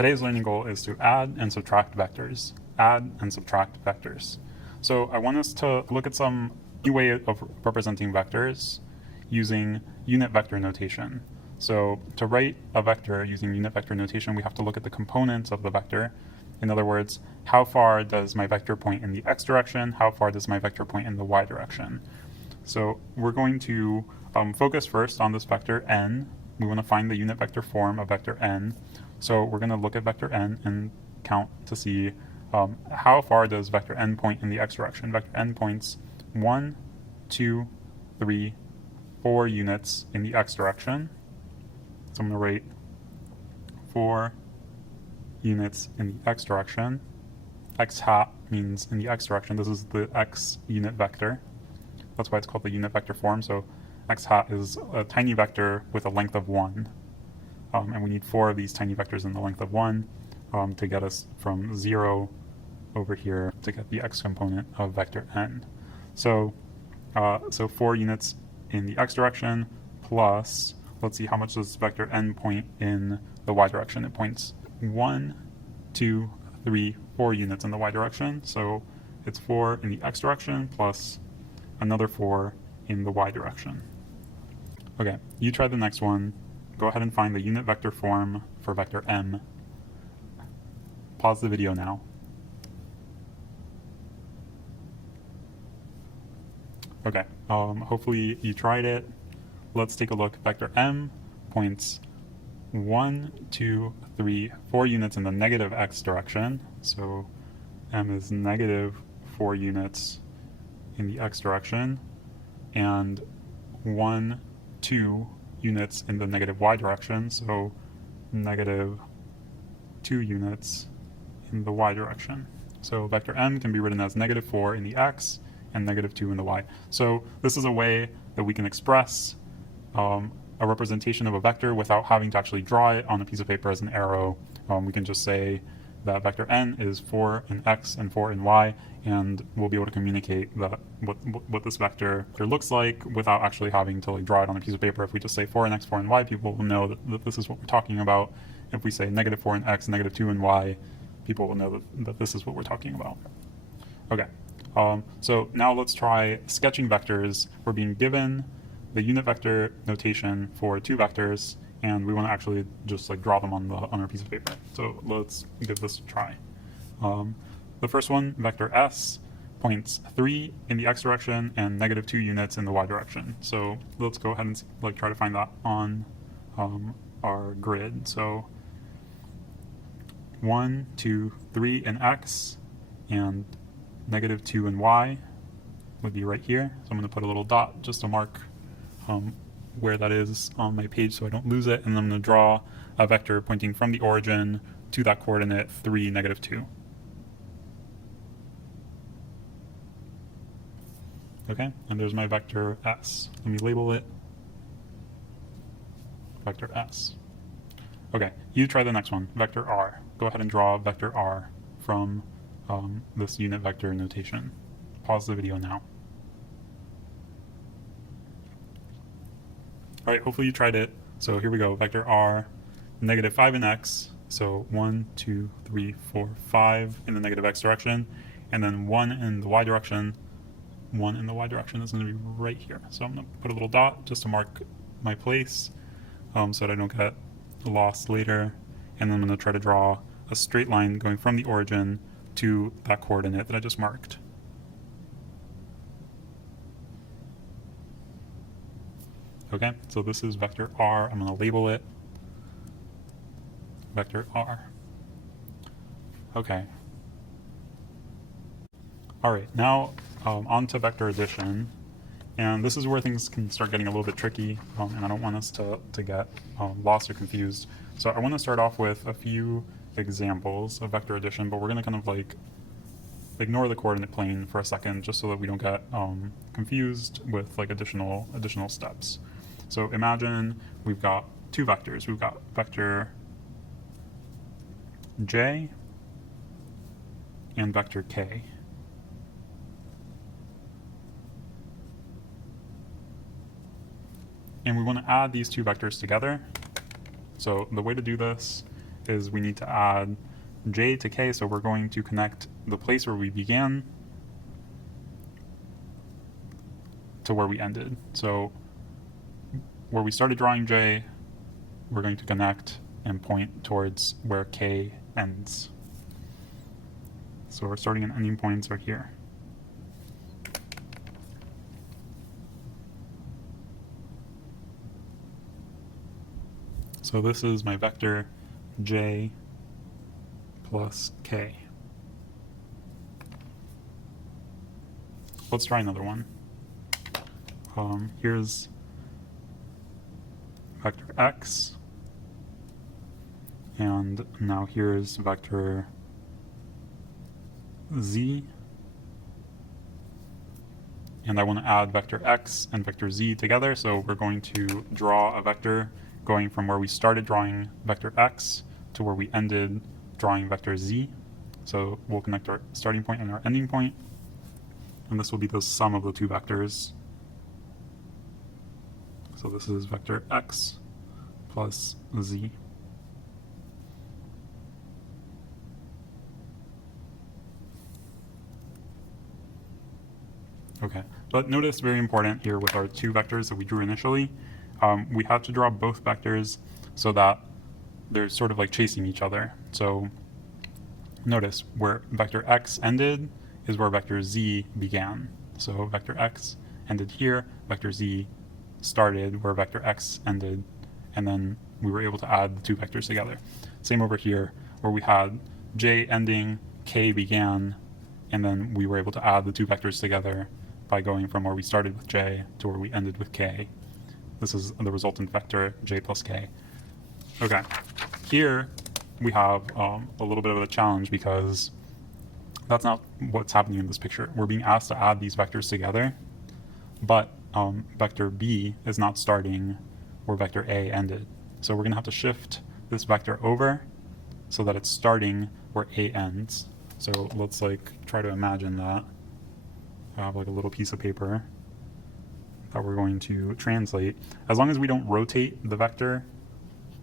Today's learning goal is to add and subtract vectors. Add and subtract vectors. So I want us to look at some new way of representing vectors using unit vector notation. So to write a vector using unit vector notation, we have to look at the components of the vector. In other words, how far does my vector point in the x direction? How far does my vector point in the y direction? So we're going to focus first on this vector n. We want to find the unit vector form of vector n. So we're going to look at vector n and count to see how far does vector n point in the x direction. Vector n points 1, 2, 3, 4 units in the x direction. So I'm going to write 4 units in the x direction. X hat means in the x direction. This is the x unit vector. That's why it's called the unit vector form. So x hat is a tiny vector with a length of 1. And we need 4 of these tiny vectors in the length of 1 to get us from 0 over here to get the x component of vector n. So 4 units in the x direction plus, let's see, how much does vector n point in the y direction? It points 1, 2, 3, 4 units in the y direction. So it's 4 in the x direction plus another 4 in the y direction. Okay, you try the next one. Go ahead and find the unit vector form for vector m. Pause the video now. Okay, hopefully you tried it. Let's take a look. Vector m points 1, 2, 3, 4 units in the negative x direction. So m is negative 4 units in the x direction, and 1, 2 units in the negative y direction, so negative 2 units in the y direction. So vector m can be written as negative 4 in the x and negative 2 in the y. So this is a way that we can express a representation of a vector without having to actually draw it on a piece of paper as an arrow. We can just say that vector n is 4 in x and 4 in y, and we'll be able to communicate that what this vector looks like without actually having to draw it on a piece of paper. If we just say 4 in x, 4 in y, people will know that this is what we're talking about. If we say negative 4 in x, negative 2 in y, people will know that this is what we're talking about. Okay, so now let's try sketching vectors. We're being given the unit vector notation for 2 vectors, and we want to actually just draw them on our piece of paper. So let's give this a try. The first one, vector s, points 3 in the x direction and negative 2 units in the y direction. So let's go ahead and try to find that on our grid. So 1, 2, 3 in x and negative 2 in y would be right here. So I'm going to put a little dot just to mark where that is on my page so I don't lose it, and I'm going to draw a vector pointing from the origin to that coordinate 3, negative 2. Okay, and there's my vector s. Let me label it vector s. Okay, you try the next one, vector r. Go ahead and draw vector r from this unit vector notation. Pause the video now. All right, hopefully you tried it. So here we go, vector r, negative 5 in x, so 1, 2, 3, 4, 5 in the negative x direction, and then 1 in the y direction. 1 in the y direction is going to be right here. So I'm going to put a little dot just to mark my place so that I don't get lost later. And then I'm going to try to draw a straight line going from the origin to that coordinate that I just marked. Okay, so this is vector r. I'm going to label it vector r. Okay. All right, now on to vector addition. And this is where things can start getting a little bit tricky, and I don't want us to get lost or confused. So I want to start off with a few examples of vector addition, but we're going to kind of ignore the coordinate plane for a second just so that we don't get confused with additional steps. So imagine we've got 2 vectors. We've got vector j and vector k. And we want to add these 2 vectors together. So the way to do this is we need to add j to k, so we're going to connect the place where we began to where we ended. So where we started drawing j, we're going to connect and point towards where k ends. So our starting and ending points are here. So this is my vector j plus k. Let's try another one. Here's vector x, and now here's vector z, and I want to add vector x and vector z together, so we're going to draw a vector going from where we started drawing vector x to where we ended drawing vector z. So we'll connect our starting point and our ending point, and this will be the sum of the two vectors. So this is vector x plus z. Okay, but notice, very important here with our two vectors that we drew initially, we have to draw both vectors so that they're sort of like chasing each other. So notice where vector x ended is where vector z began. So vector x ended here, vector z started where vector x ended, and then we were able to add the two vectors together. Same over here, where we had j ending, k began, and then we were able to add the two vectors together by going from where we started with j to where we ended with k. This is the resultant vector j plus k. Okay, here we have a little bit of a challenge because that's not what's happening in this picture. We're being asked to add these vectors together, but vector b is not starting where vector a ended. So we're going to have to shift this vector over so that it's starting where a ends. So let's like try to imagine that. I have like a little piece of paper that we're going to translate. As long as we don't rotate the vector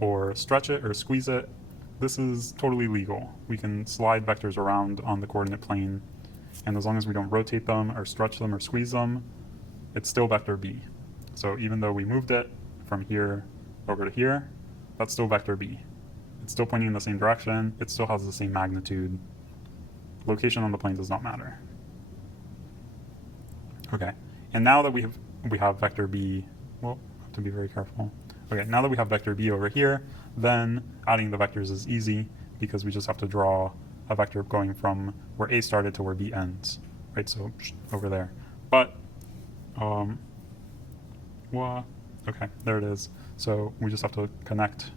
or stretch it or squeeze it, this is totally legal. We can slide vectors around on the coordinate plane, and as long as we don't rotate them or stretch them or squeeze them, it's still vector b. So even though we moved it from here over to here, that's still vector b. It's still pointing in the same direction, it still has the same magnitude. Location on the plane does not matter. Okay, and now that we have vector b, well, I have to be very careful. Okay, now that we have vector b over here, then adding the vectors is easy because we just have to draw a vector going from where a started to where b ends, right? So over there. But, well, okay, there it is. So we just have to connect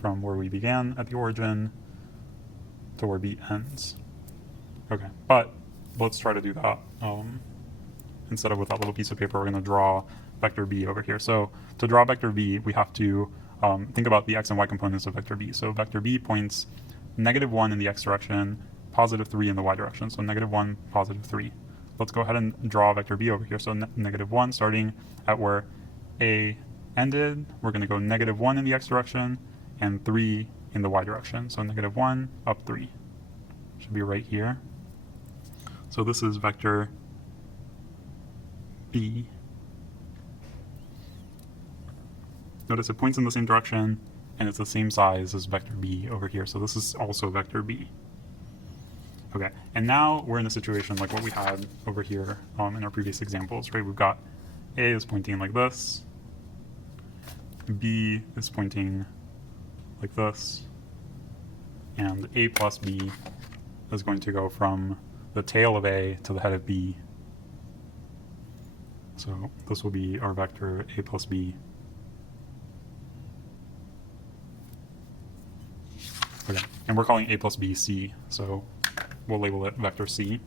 from where we began at the origin to where b ends. Okay, but let's try to do that. Instead of with that little piece of paper, we're going to draw vector b over here. So to draw vector b, we have to think about the x and y components of vector b. So vector b points -1 in the x direction, +3 in the y direction. So -1, +3. Let's go ahead and draw vector b over here. So -1 starting at where a ended. We're going to go -1 in the x direction and 3 in the y direction. So -1 up 3. Should be right here. So this is vector b. Notice it points in the same direction and it's the same size as vector b over here. So this is also vector b. Okay, and now we're in a situation like what we had over here in our previous examples, right? We've got a is pointing like this, b is pointing like this, and a plus b is going to go from the tail of a to the head of b. So this will be our vector a plus b. Okay, and we're calling a plus b c, so we'll label it vector c.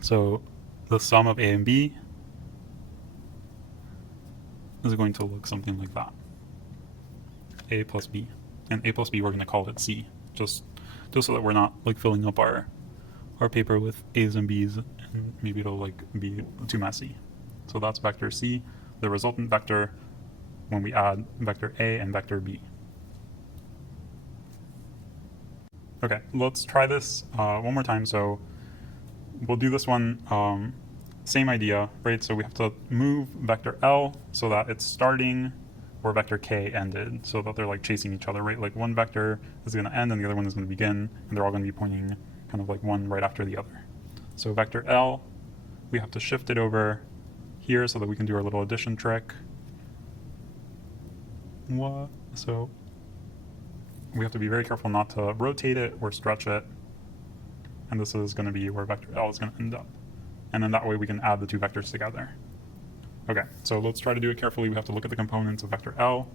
So the sum of a and b is going to look something like that. A plus b. And a plus b, we're going to call it c, just so that we're not like filling up our paper with a's and b's, and maybe it'll like be too messy. So that's vector c, the resultant vector when we add vector a and vector b. Okay, let's try this one more time. So we'll do this one, same idea, right? So we have to move vector L so that it's starting where vector K ended, so that they're like chasing each other, right? Like one vector is going to end and the other one is going to begin, and they're all going to be pointing kind of like one right after the other. So vector L, we have to shift it over here so that we can do our little addition trick. What? So we have to be very careful not to rotate it or stretch it. And this is going to be where vector L is going to end up. And then that way we can add the two vectors together. Okay, so let's try to do it carefully. We have to look at the components of vector L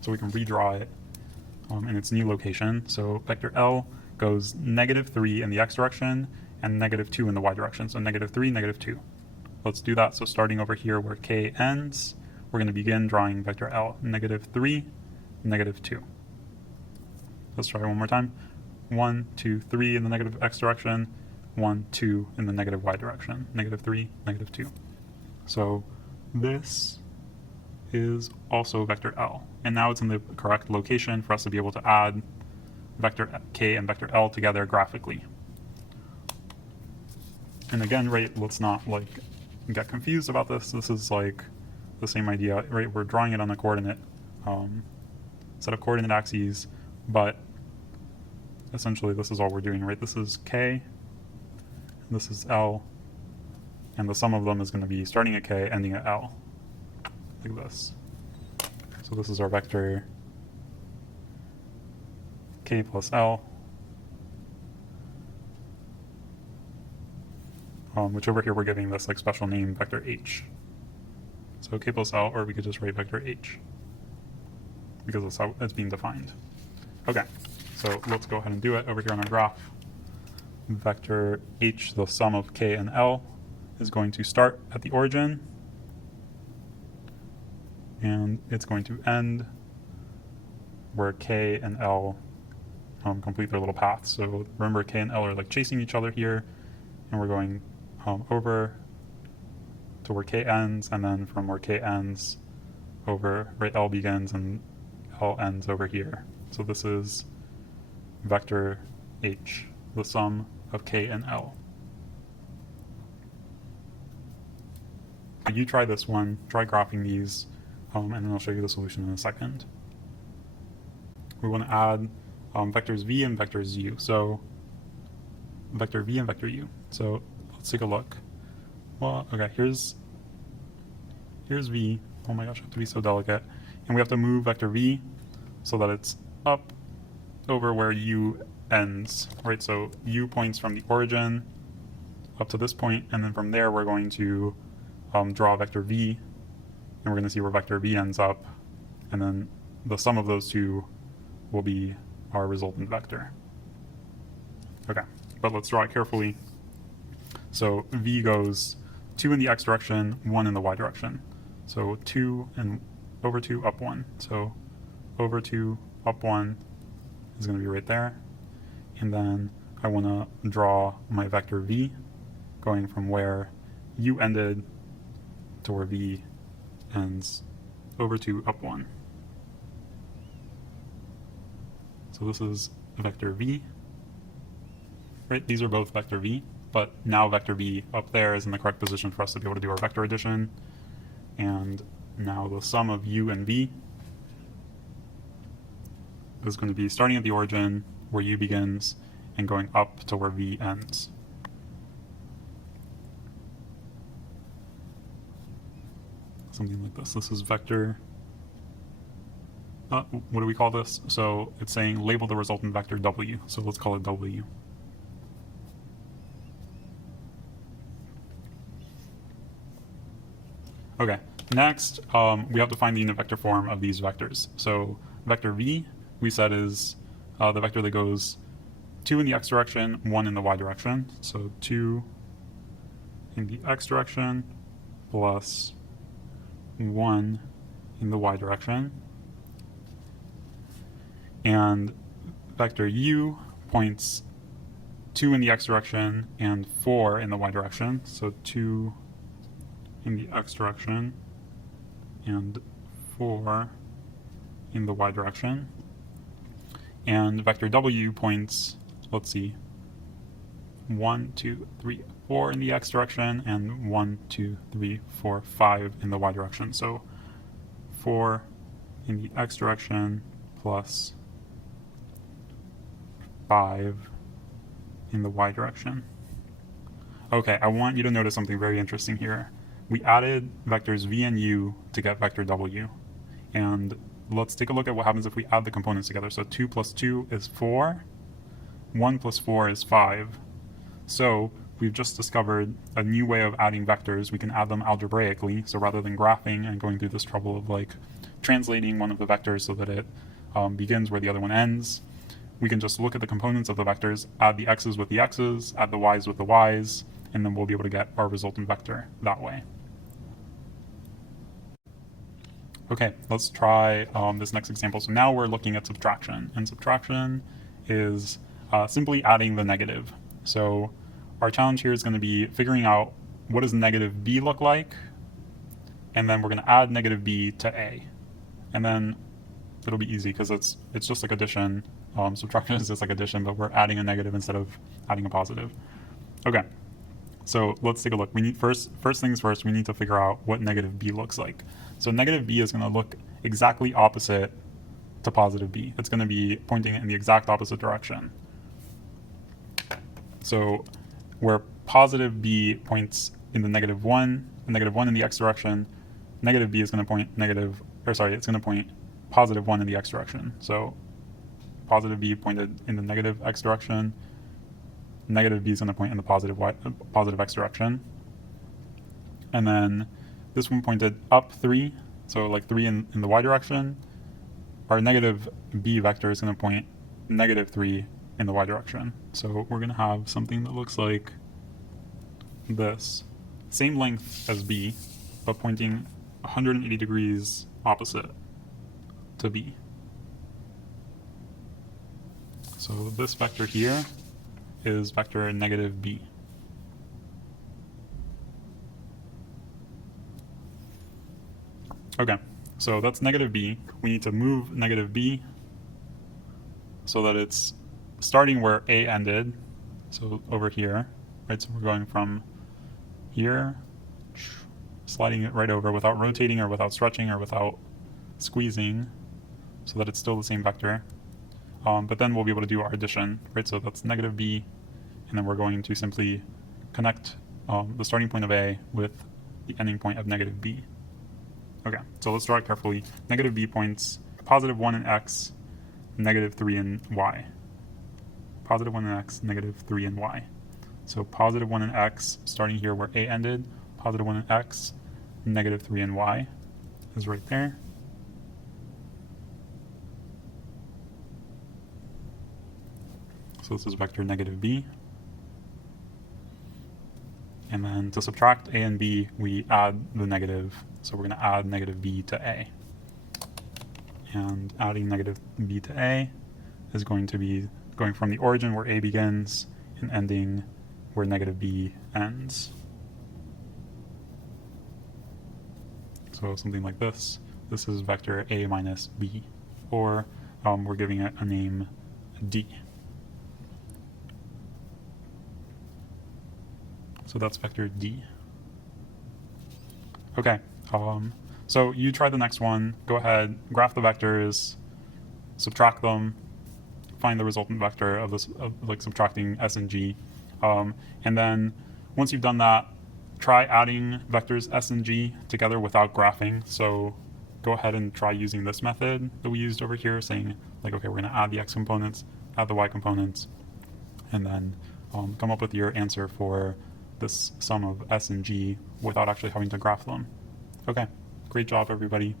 so we can redraw it in its new location. So vector L goes -3 in the x direction and -2 in the y direction. So -3, -2. Let's do that. So starting over here where K ends, we're going to begin drawing vector L, -3, -2. Let's try one more time. 1, 2, 3 in the negative x direction, 1, 2 in the negative y direction, -3, -2. So this is also vector L. And now it's in the correct location for us to be able to add vector K and vector L together graphically. And again, right, let's not like get confused about this. This is like the same idea, right? We're drawing it on a coordinate set of coordinate axes, but essentially this is all we're doing, right? This is K, this is L, and the sum of them is going to be starting at K, ending at L, like this. So this is our vector K plus L, which over here we're giving this like special name vector H. So K plus L, or we could just write vector H, because that's how it's being defined. Okay, so let's go ahead and do it over here on our graph. Vector H, the sum of K and L, is going to start at the origin, and it's going to end where K and L complete their little paths. So remember, K and L are like chasing each other here, and we're going over to where K ends, and then from where K ends over, right, L begins and L ends over here. So this is vector H, the sum of K and L. You try this one, try graphing these, and then I'll show you the solution in a second. We want to add vectors v and vectors u. So vector v and vector u. So let's take a look. Well, okay, here's v. Oh my gosh, I have to be so delicate. And we have to move vector v so that it's up over where u ends, right? So u points from the origin up to this point, and then from there we're going to draw vector v, and we're going to see where vector v ends up, and then the sum of those two will be our resultant vector. Okay, but let's draw it carefully. So v goes 2 in the x direction, 1 in the y direction. So 2 and over 2, up 1. So over 2, up 1 is going to be right there. And then I want to draw my vector v going from where u ended to where v ends, over 2, up 1. So this is vector v, right? These are both vector v, but now vector v up there is in the correct position for us to be able to do our vector addition. And now the sum of u and v is going to be starting at the origin where u begins and going up to where v ends. Something like this. This is vector, what do we call this? So it's saying label the resultant vector w. So let's call it w. Okay, next we have to find the unit vector form of these vectors. So vector v, we said, is the vector that goes 2 in the x direction, 1 in the y direction. So 2 in the x direction plus 1 in the y direction. And vector u points 2 in the x direction and 4 in the y direction. So 2 in the x direction and 4 in the y direction. and vector w points, let's see, 1, 2, 3, 4 in the x direction, and 1, 2, 3, 4, 5 in the y direction. So 4 in the x direction plus 5 in the y direction. Okay, I want you to notice something very interesting here. We added vectors v and u to get vector w. And let's take a look at what happens if we add the components together. So 2 plus 2 is 4. 1 plus 4 is 5. So we've just discovered a new way of adding vectors. We can add them algebraically. So rather than graphing and going through this trouble of like translating one of the vectors so that it begins where the other one ends, we can just look at the components of the vectors, add the x's with the x's, add the y's with the y's, and then we'll be able to get our resultant vector that way. Okay, let's try this next example. So now we're looking at subtraction, and subtraction is simply adding the negative. So our challenge here is going to be figuring out what does negative b look like, and then we're going to add negative b to a. And then it'll be easy because it's just like addition. Subtraction is just like addition, but we're adding a negative instead of adding a positive. Okay, so let's take a look. We need first things first, we need to figure out what negative b looks like. So negative b is going to look exactly opposite to positive b. It's going to be pointing in the exact opposite direction. So where positive b points in the negative 1 in the x direction, negative b is going to point it's going to point positive 1 in the x direction. So positive b pointed in the negative x direction, negative b is going to point in the positive x direction. And then this one pointed up 3, so like 3 in the y direction. Our negative b vector is going to point negative 3 in the y direction. So we're going to have something that looks like this. Same length as b, but pointing 180 degrees opposite to b. So this vector here is vector negative b. Okay, so that's negative b. We need to move negative b so that it's starting where a ended, so over here, right? So we're going from here, sliding it right over without rotating or without stretching or without squeezing, so that it's still the same vector. But then we'll be able to do our addition, right? So that's negative b, and then we're going to simply connect the starting point of a with the ending point of negative b. Okay, so let's draw it carefully. Negative b points positive 1 in x, negative 3 in y. Positive 1 in x, negative 3 in y. So positive 1 in x, starting here where a ended, positive 1 in x, negative 3 in y is right there. So this is vector negative b. And then to subtract a and b, we add the negative. So we're going to add negative b to a. And adding negative b to a is going to be going from the origin where a begins and ending where negative b ends. So something like this. This is vector a minus b, or we're giving it a name d. So that's vector d. Okay, so you try the next one. Go ahead, graph the vectors, subtract them, find the resultant vector of this, like subtracting s and g. And then once you've done that, try adding vectors s and g together without graphing. So go ahead and try using this method that we used over here, saying like, okay, we're going to add the x components, add the y components, and then come up with your answer for this sum of s and g without actually having to graph them. Okay, great job, everybody.